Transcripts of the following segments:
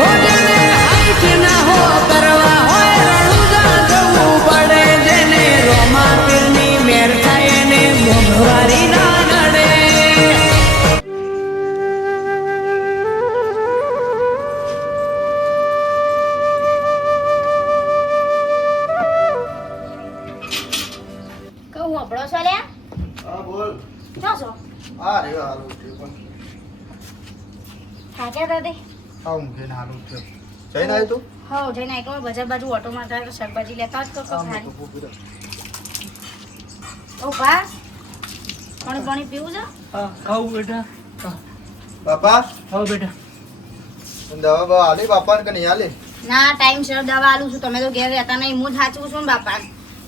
હોજને height ના હો કરવા હોય રણુજા જવું પડે જેને રોમા પીરની મેર થાય ને મોંઘવારી ના નડે. કહું અબળો છો લ્યા? હા બોલ. ક્યાં છો? આ રે હારું છે પણ થાક્યા તા તે? આ ઊંઘીને હારું છે. જઈને આવી તું? હો જઈને આઈ કહું બજાર બાજુ ઓટો મારતા હોય તો શાકભાજી લેતા જ તો આમ ખાય. તો પૂરી. ઓ ભા પાણી પાણી પીવું છે? ખાવું બેટા બાપા ખાવું બેટા દવા બવા આલી બાપાને કે નહીં આલી? ના ટાઈમ સર દવા આલું છું તમે તો ઘેર રહેતા નહીં હું જ સાચું છું ને બાપા.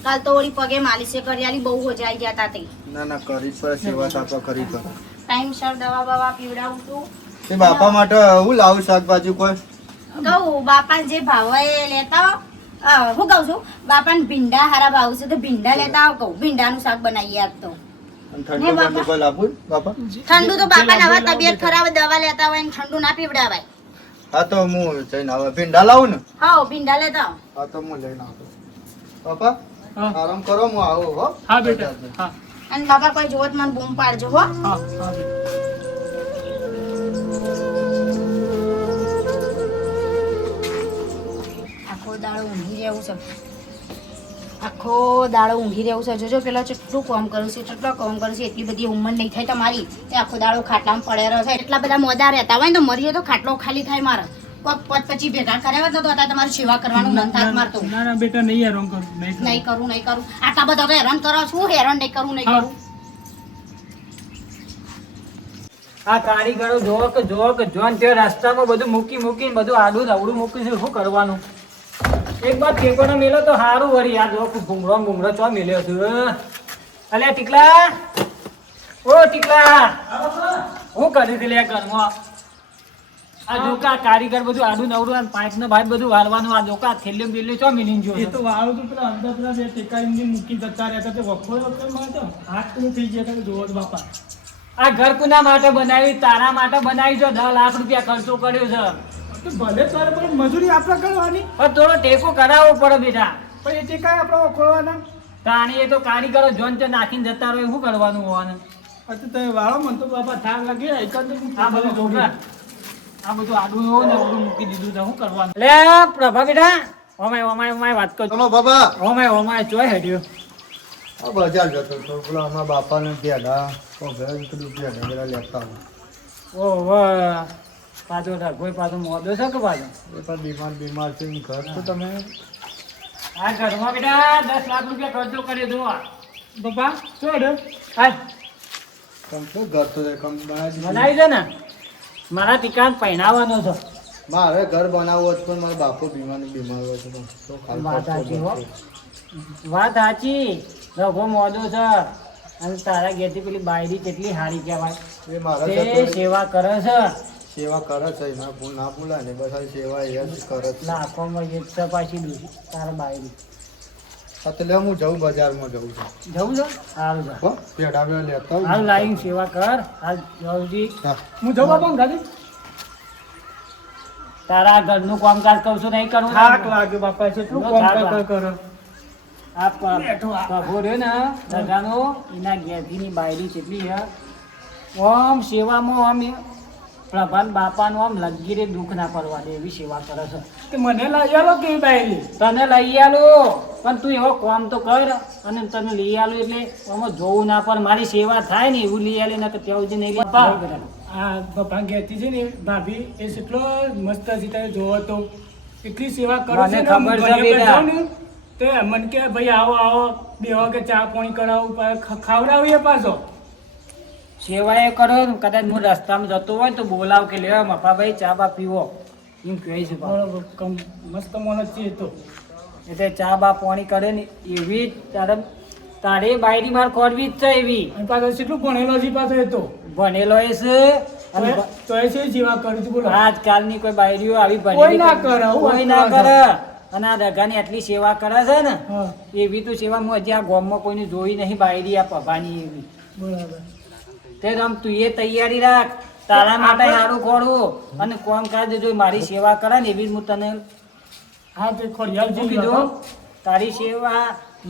કાલ તો વળી પગે માલિશે કરી આલી બહુ હોજાઈ ગયા તા તે. ના ના કરી પર સેવા તાપા કરી કર. ટાઈમ સર દવા બવા પીવડાવું છું. તે બાપા માટે હું લાવું શાકભાજી કોઈ? કહું બાપાને જે ભાવે એ લેતા આવો. હું કહું છું બાપાને ભીંડા હારા ભાવ છે તો ભીંડા લેતા આવો કહું ભીંડાનું શાક બનાવીએ આજ તો. અને ઠંડુ ઠંડુ કોઈ લાવું બાપા? ઠંડુ તો બાપાને હવે તબિયત ખરાબ દવા લેતા હોય ને ઠંડુ ના પીવડાવાય. હા તો હું જઈને આવે ભીંડા લાવું ને? હા ભીંડા લેતા આવો. હા તો હું લઈને આવું. બાપા હા. આરામ કરો હું આવું હો. હા બેટા હા અને બાપા કોઈ જોવો તો મને બૂમ પાડજો હો. હા હા આખો દાડો ઊંઘી રહેવું છે. આખો દાડો ઊંઘી રહેવું છે. જોજો પેલા કેટલું કામ કર્યું છે કેટલો કામ કર્યું છે. એટલી બધી ઉંમર નહીં થાય તમારી એ આખો દાડો ખાટલામાં પડે રહ્યો છે. એટલા બધા મોદા રહેતા હોય ને તો મરીએ તો ખાટલો ખાલી થાય મારે. પચ પછી ભેગા કર્યા તો અત્યારે તમારે સેવા કરવાનું મન થાય મારતો. ના ના બેટા નહીં હેરાન કરું નહીં કરું આટલા બધા તો હેરાન કરો છું. હેરાન નહીં કરું. આ કારીગરો જોવો કે જોન તે રસ્તામાં બધું મૂકીને બધું આડું અવડું મૂકી છે શું કરવાનું? એક બાર ઠેકોનો મેલો તો સારું વળી આ જો ભૂંગળો ચો મેલ્યો છું. અલ્યા ટીકલા ઓ ટીકલા હું કરી હતી લે ઘરમાં? આ જોકા કારીગર બધું આડું નવડું અને પાઇપ નો ભાઈ બધું વાળવાનું. આ જોકા થેલીઓ બેલીઓ ચો મિલીને જો એ તો વાળું તો પેલા અંદર પેલા બે ટેકા એમને મૂકી જતા રહેતા તે વખો માં તો હાથ તો થઈ ગયા હતા જોવો તો બાપા. આ ઘર કુના માટે બનાવી? તારા માટે બનાવી છો. 10 લાખ રૂપિયા ખર્ચો કર્યો છે. તો ભલે તારે પણ મજૂરી આપણે કરવાની પણ થોડો ટેકો કરાવવો પડે બેટા. પણ એ ટેકા આપણે વખોડવાના. તાણી એ તો કારીગરો જોન તે નાખીને જતા રહે શું કરવાનું હોવાનું? તો તમે વાળો મને તો બાપા થાક લાગે આ બધું છોકરા આ બધું આડું હોય ને ઓલું મૂકી દીધું છે શું કરવાનું? લે પ્રભા બેટા ઓમાય વાત કર. ચલો બાબા ઓમાય ચોય હેડ્યો. આ બજાર જતો તો પેલા અમારા બાપાને ભેડા ભેડા પેલા લેતા આવું. ઓહો પાછો રઘોઈ પાછો મોદો છે કે પાછો? એ પણ બીમાર છે ને ઘર તો તમે આ ઘરમાં બેટા 10 લાખ રૂપિયા ખર્ચો કર્યો જો. બાપા શું અડે હાલ કમ શું ઘર તો કમ બનાવી બનાવી દે ને. મારા ટીકા પહેણાવવાનો છે. મારે ઘર બનાવવું હતું પણ મારો બાપો બીમાર હોય છે તો વાત સાચી હો. વાત સાચી. રઘો મોદો છે અને તારા ઘેરથી પેલી બાયરી કેટલી સારી કહેવાય. એ મારા તે ઘર સેવા કરે છે. સેવા કરે છે એમાં ભૂલ ના ભૂલાય ને બસ આ સેવા એ જ કરે છે. લાખોમાં એક છે પાછી દૂધી તારા બાયરી. એટલે હું જઉં બજારમાં જઉં છું જવું છે? સારું છે. હો ભેડા બે લેતા આવું. હાલ લાઈન સેવા કર. હાલ જવજી હા. હું જવા પણ ગાડી તારા ઘરનું કામકાજ કહું છું નહીં કરવું. થાક લાગે બાપા કેટલું કામ કરો. આ પ્રભુ રહ્યો ને દગાનો એના ઘેરથીની બાયરી કેટલી છે. ઓમ સેવામાં આમ પ્રભાન બાપાનું આમ લગીરે દુઃખ ના પડવા દે એવી સેવા કરે છે. તે મને લાવી આલો કે બાયરી તને લઈ આલો પણ તું એવો કામ તો કર અને તને લઈ આલો એટલે આમાં જોવું ના પડે. મારી સેવા થાય ને એવું લઈ આલે ને કે ત્યાં સુધી નહીં. બાપા આ બાપા ઘેરથી છે ને ભાભી એ કેટલો મસ્ત હતી તમે જોવો તો એટલી સેવા કરો મને છે ને ખબર છે ઘરે બેટા. જાઉં ને તે મને કે ભાઈ આવો બેહો કે ચા પાણી કરાવું ખાવડાવીએ પાછો સેવા એ કરો ને કદાચ હું રસ્તામાં જતો હોય ને તો બોલાવ કે લેવા મફાભાઈ ચા બા પીવો એમ કહે છે. મસ્ત મોનસ છે તો એટલે ચા બા પાણી કરે ને એવી તારે બાયરી માર ખોરવી જ છે એવી. અને પાછો કેટલું ભણેલો છે પાછો એ તો ભણેલો એ છે અને તો એ છે સેવા કરું છું બોલો આજકાલની કોઈ બાયરીઓ આવી કોઈ ભણેલી ના કરે, કોઈ ના કરે અને આ દગાની આટલી સેવા કરે છે ને હા એવી તો સેવા હું હજી આ ગામમાં કોઈને જોઈ નહીં બાયરી આ પભાની એવી. બરાબર તે આમ તું એ તૈયારી રાખ તારા માટે સારું ખોડું અને કામકાજ જો મારી સેવા કરે ને એવી જ હું તને હા તે ખોડિયાલ શું જેવી કીધું તારી સેવા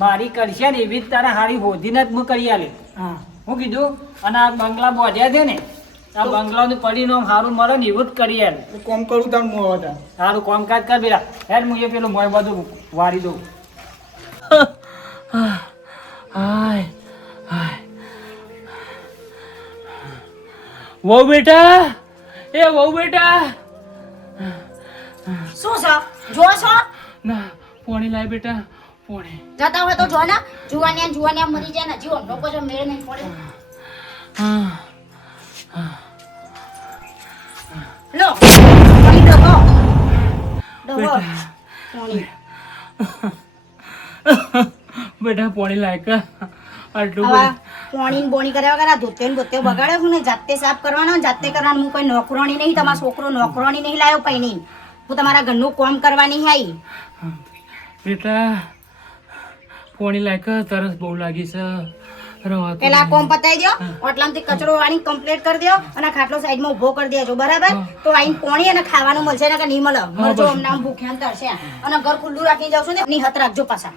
મારી કરશે ને એવી જ તારા હારી હોધીને જ હું કરી આલી હા હું કીધું અને આ બંગલા બોધ્યા છે ને આ બંગલાનું પરિણામ સારું મળે ને એવું જ કરી આલે તો કોમ કરું તાર મો હતા સારું કામકાજ કર બેટા હેડ હું એ પેલું મોય બધું વારી દઉં હાય હાય વહુ બેટા એ વહુ બેટા શું છે જો છો ના પોણી લાય બેટા પોણી જતા હોય તો જો ને જુવાનિયા મરી જાય ને જીવો લોકો જો મેળ નહીં પડે લો પાણી ડબો ડબો પાણી બેટા પોણી લાય કે આટલું હવે પોણી બોણી કર્યા વગર આ ધોતે ને બોતે બગાડ્યો છું ને જાતે સાફ કરવાનો જાતે કરવાનું હું કોઈ નોકરોણી નહીં તમારો છોકરો નોકરોણી નહીં લાવ્યો પૈણી હું તમારા ઘરનું કામ કરવા નહીં આવી બેટા પોણી લાય કે તરસ બહુ લાગી છે રવા પેલા કોમ પતાઈ દો ઓટલામાંથી કચરો વાળી કમ્પ્લીટ કરી દો અને ખાટલો સાઈડમાં ઊભો કરી દેજો બરાબર તો આઈને પોણી અને ખાવાનું મળશે ને કે નહીં મળે મળજો હમણાં ભૂખ્યા તરશે અને ઘર ખુલ્લું રાખી જાવ છું ને એની હત રાખજો પાછા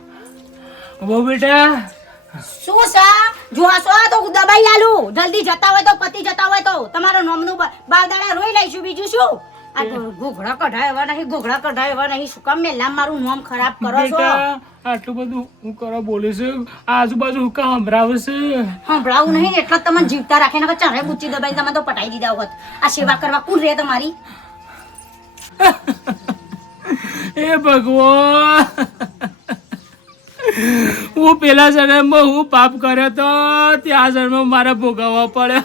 બહુ બેટા શું છે જોશો તો હું દબાઈ આલું જલ્દી જતા હોય તો પતિ જતા હોય તો તમારો નોમનું બાવદાડા રોઈ લઈશું બીજું શું આ ઘોઘડા કઢાય એવા નહીં ઘોઘડા કઢાય એવા નહીં શું કામ મેલા મારું નામ ખરાબ કરો છો બેટા આટલું બધું હું કરવા બોલું છું આજુબાજુ હું કાં સંભળાવું છે સંભળાવું નહીં એટલે તમને જીવતા રાખે ને ચારે બુચ્ચી દબાઈ તમે તો પટાઈ દીધા હોત આ સેવા કરવા કોણ રે તમારી એ ભગવાન હું પેલા જન્મમાં હું પાપ કર્યો તો ત્યાં જન્મ મારે ભોગવવા પડ્યો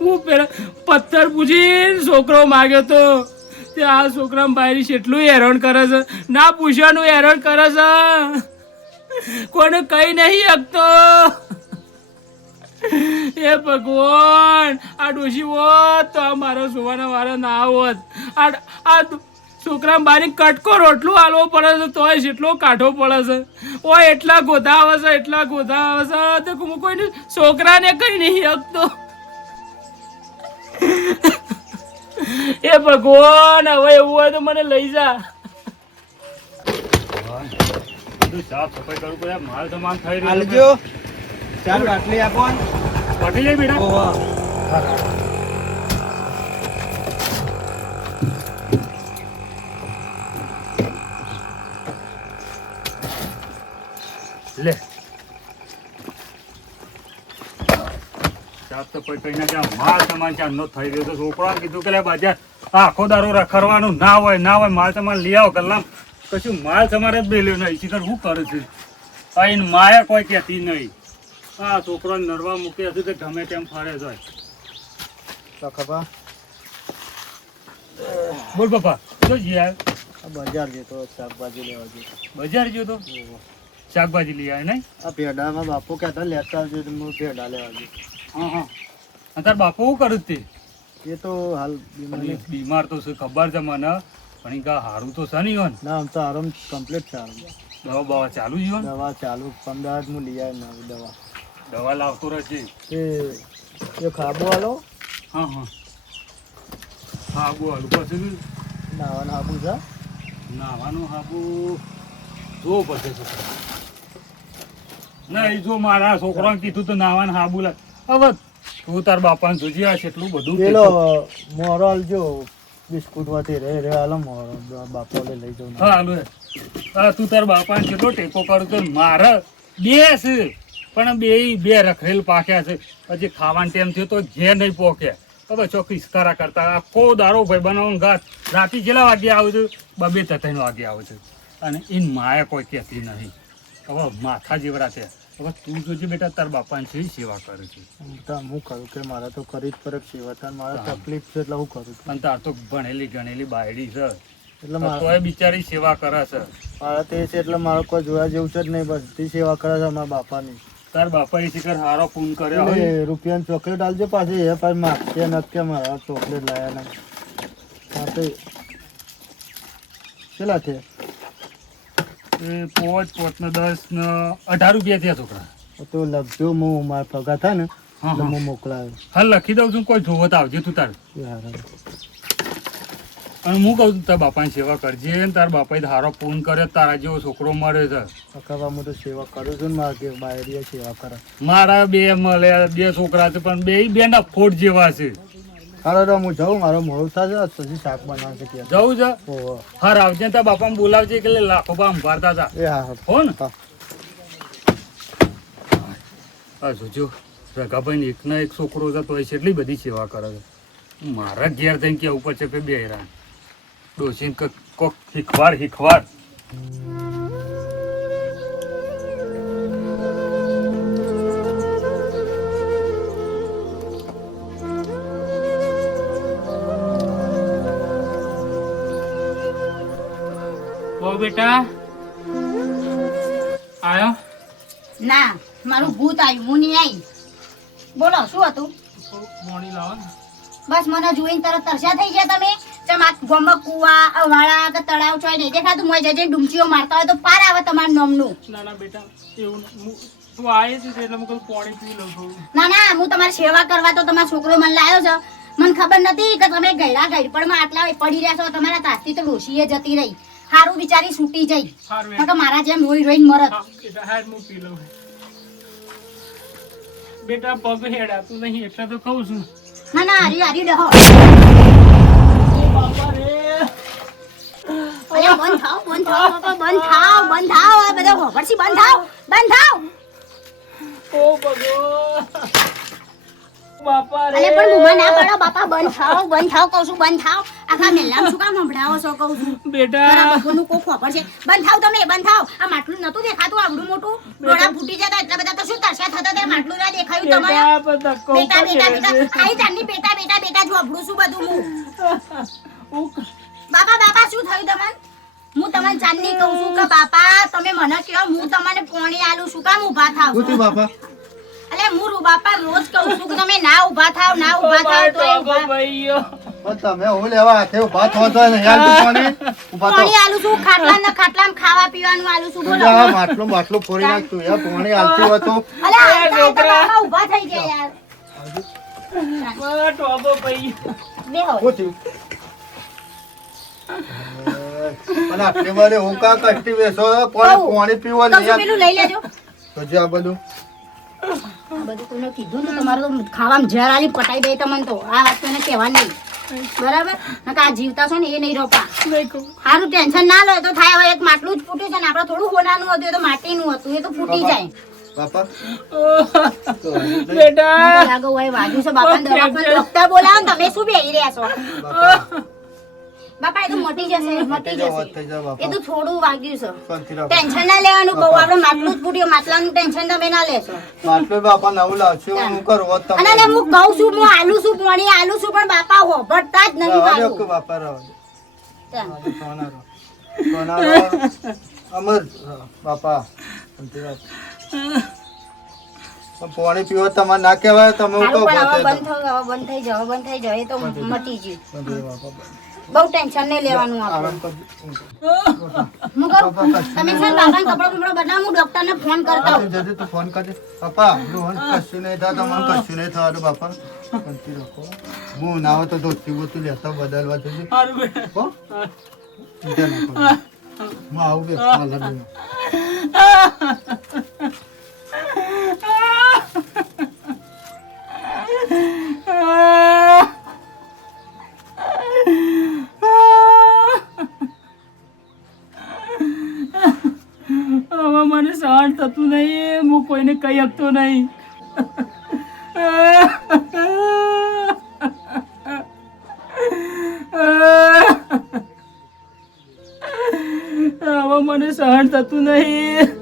હું પેલા પથ્થર પૂછીને છોકરો માગ્યો તો ત્યાં છોકરા ભાઈ કેટલું હેરાન કરે છે ના પૂછવાનું હેરાન કરે છે કોને કઈ નહીં શકતો એ ભગવાન આ ડોશી હોત તો આ મારા સુવાના મારા ના હોત આ છોકરા બારી કટકો રોટલું હાલવો પડે છે તોય જેટલો કાઢવો પડે છે ઓય એટલા ગોધા આવે છે એટલા ગોધા આવે છે તો હું કોઈને છોકરાને કઈ નહીં શકતો એ ભગવાન હવે એવું હોય તો મને લઈ જા સાફ સફાઈ કરવું પડે માલ સમાન થઈ રહ્યું આલજો ચાર બાટલી આપો પટી જાય બેટા લે સાફ સફાઈ કરીને ત્યાં માલ સમાન ચાંદનો થઈ રહ્યો તો છોકરાને કીધું કે લે બજાર આખો દારો રખડવાનું ના હોય માલ સમાન લઈ આવો કલામ કશું માલ સમાન જ બેલ્યો નહીં શીખર શું કરે છે અહીં માયા કોઈ કહેતી નહીં આ છોકરાને નરવા મૂકી હતું તે ગમે તેમ ફરે જાય તો ખબર બોલ પપ્પા જો જી બજાર જતો શાકભાજી લેવા જતો બજાર ગયો તો શાકભાજી લઈ આવે નહીં આ ભેડામાં બાપુ કહેતા લેતા આવજો તો હું ભેડા લેવા જઉં હા હા અત્યારે બાપુ શું કરું તે એ તો હાલ બીમારી બીમાર તો છે ખબર છે મને પણ ઈ હારું તો છે નહીં હોન ના આમ તો આરામ કમ્પ્લીટ છે આરામ દવા બવા ચાલુ જ હોન દવા ચાલુ 15 હું લઈ આવ્યો નવી દવા દવા લાવતો રહેશે એ ખાબો હાલો હા હા હા બોલ પછી નાવાનું હાબુ છે નાવાનું હાબુ જો પછી ના એ જો મારા છોકરાને કીધું તો નાવાનું હાબુ લાગ હવે તું તાર બાપાને જોજી આ એટલું બધું પેલો મોરો હાલજો બિસ્કુટ વાથી રે હાલો મોરો બાપો લઈ જાઉં હા હાલો હા તું તાર બાપાને કેટલો ટેકો કરું તો મારે બે છે પણ બે રખડેલ પાક્યા છે હજી ખાવાનો ટાઈમ થયો તો ઘેર નહીં પોક્યા હવે ચોખ્ખી ઇસ્કારા કરતા આખો દારો ભાઈ બનાવવાનું ઘાત રાતે કેટલા વાગે આવે છે 2-3 વાગે આવે છે અને એની માયા કોઈ કહેતી નહીં હવે માથા જેવડા છે હવે તું જોજે બેટા તાર બાપાની છે સેવા કરે છે હું કરું કે મારે તો કરી જ પડે સેવા તાર મારે તકલીફ છે એટલે હું કરું અને તાર તો ભણેલી ગણેલી બાયડી છે એટલે તોય બિચારી સેવા કરે છે મારે તે છે એટલે મારે કોઈ જોયા જેવું છે જ નહીં બધી સેવા કરે છે મારા બાપાની તાર બાપાએ શિખર હારો ફોન કર્યો હોય એટલે રૂપિયાની ચોકલેટ આલજો પાછી એ પાછી માગશે નથી કે મારા ચોકલેટ લાયા ના માટે કેટલા છે એ 5 ને 10 ને 18 રૂપિયા થયા છોકરા તો લખજો હું મારા પગા થાય ને હા, એટલે હા. હું મોકલાયો. હા લખી દઉં છું કોઈ જોવો તો આવજે તું તાર એ હારું. અને હું કહું છું તારા બાપાની સેવા કરજે ને તારા બાપાએ સારો પૂન કર્યો તારા જેવો છોકરો મળે છે કાકા હું તો સેવા કરું છું ને મારા કે બાયરીએ સેવા કરે. મારા બે મળ્યા 2 છોકરા છે પણ બે નફોડ જેવા છે હાલો તો હું જાઉં, મારો મોડું થશે પછી શાક બનાવશે ત્યાં. જવું છે ઓહો. હા આવજે તારા બાપાને બોલાવજે કે લાખો બા સંભાળતા હતા એ હા હો ને હા. હા જોજો રઘાભાઈ એકના એક છોકરો હતો તો એ કેટલી બધી સેવા કરે છે મારા ઘેર થઈને કેવું પડશે કે બે હેરાન ડોસીને કોક શીખવાડ ઓ બેટા આયો ના મારું ભૂત આવ્યું, હું નહીં આવી. બોલો શું હતું? મોણી લાવો ને. બસ મને જોઈને તરત તરસ્યા થઈ ગયા તમે. ચમ આ ગોમક કુવા વાળા કે તળાવ ચોય નહીં દેખાતું? મોય જજે ડુમચીઓ મારતા હોય તો પાર આવે તમારું નામનું. ના ના બેટા એવું તું આવી છે એટલે હું કહું પાણી પી લઉં થોડું. ના ના, હું તમારી સેવા કરવા તો તમારો છોકરો મને લાવ્યો છે. મને ખબર નથી કે તમે ગયડા ગયડપણમાં આટલા પડી રહ્યા છો. તમારા તાસથી તો ડોશીએ જતી રહી. હારું બિચારી છૂટી જઈ. સારું નકર મારા જેમ રોઈ રોઈને મરત. હા બેટા હાડ હું પી લઉં. બેટા પગ હેડાતું નહીં એટલે તો કહું છું. ના ના, હારી હારી ડહો. બાપા રે અરે બંધ થાવ, બંધ થાવ બાપા, બંધ થાવ, બંધ થાવ. આ બધા હોભળશી, બંધ થાવ, બંધ થાવ. ઓ ભગો બાપા રે અરે પણ મુમાં ના પાડો બાપા, બંધ થાવ, બંધ થાવ કહું છું, બંધ થાવ. આખા મેલામ શું કામ સંભળાવો છો કહું છું? બેટા બરાબર કોનું કોક હોભળશે. બંધ થાવ તમે, બંધ થાવ. આ માટલું નતું દેખાતું આવડું મોટું? ડોળા ફૂટી જતા એટલા બધા તો શું તરસ્યા થતા તે માટલું ના દેખાયું તમારે? બેટા પણ ધક્કો બેટા ઉપર બેટા કરે બેટા, છે. આઈ જાનની બેટા બેટા બેટા જો અબડું છું બધું હું. હું બાપા બાપા શું થયું તમને? હું તમને ચાંદની કહું છું કે બાપા તમે મને કહો, હું તમને પોણી આલું છું, કામ ઊભા થાવ શું થયું બાપા? અલે હું બાપા રોજ કહું છું કે તમે ના ઊભા થાવ, ના ઊભા થાવ તો ટોગો ભાઈઓ પણ તમે હું લેવા હાથે ઉભા થો તો નહીં હાલતું કોને? ઉભા થો. પોણી આલું છું, ખાટલામાં ખાવા પીવાનું આલું છું, બોલો. તું જા, માટલું ફોડી નાખતું યાર, પાણી હાલતી હોય તો. અલે આલતા આલતા બાપા ઊભા થઈ ગયા યાર. ટોગો ભાઈઓ બેહો. શું થયું? પણ આટલી વારે હું કાં કષ્ટી બેસો? પાણી પીવા કહું છું નહીં પેલું લઈ લેજો. તો જે આ બધું આ બધું કોઈને કીધું ને તો તમારું તો ખાવામાં ઝેર આલી પટાઈ દે તમને તો. આ વાત કોઈને કહેવાની નહીં. બરાબર? નકર આ જીવતા છો ને એ નહીં રોપા. નહીં કહું હારું ટેન્શન ના લો, એ તો થાય. હવે એક માટલું જ ફૂટ્યું છે ને આપણે થોડું હોનાનું હતું, એ તો માટીનું હતું, એ તો ફૂટી જાય. બાપા તો બેટા લાગો હોય વાગ્યું છે બાપાને દવાખાને ડોક્ટર બોલાવો ને તમે શું બેહી રહ્યા છો? બાપા બાપા એ તો મટી જશે, મટી થઈ જશે. જાવ એ બાપા. તો થોડું વાગ્યું છે. શાંતિ રાખો. ટેન્શન ના લેવાનું કહું. આપણે માટલું જ ફૂટ્યું, માટલાનું ટેન્શન તમે ના લેશો. માટલું બાપા નવું લાવશું હું કરું હોત અને તમે હું કહું છું, હું આલું છું પાણી આલું છું, પણ બાપા હોભળતા જ નહીં રહેવા દો મારું. કે બાપા રહો ચાલ. સોનારો સોનારો અમર બાપા શાંતિ રાખો. પણ પાણી પીવો તમારે ના કહેવાય તમે હું હારું કહું પણ હવે પોતે બંધ થયું, હવે બંધ થઈ જાય, હવે બંધ થઈ જાય, એ તો મટી ગયું. બધું બાપા બહુ ટેન્શન નહીં લેવાનું આપણે. આરામ કરજો. હું કહું, તમે છે ને બાપાને કપડો બપડો બદલાવો, હું ડોક્ટરને ફોન કરતા હા, હોઉં. જજે તું ફોન કરજે બાપા રોહન કશું નહીં થાય તમારે કશું નહીં થવાનું બાપા શાંતિ રાખો. હું ના હોય તો ધોતી બોતી લેતા બદલવા જજે સારું બેટા હો ચિંતા ના કરો. હું આવું બે હાલત. હવે મને સહન થતું નહીં, હું કોઈને કહી શકતો નહીં. હવે મને સહન થતું નહીં.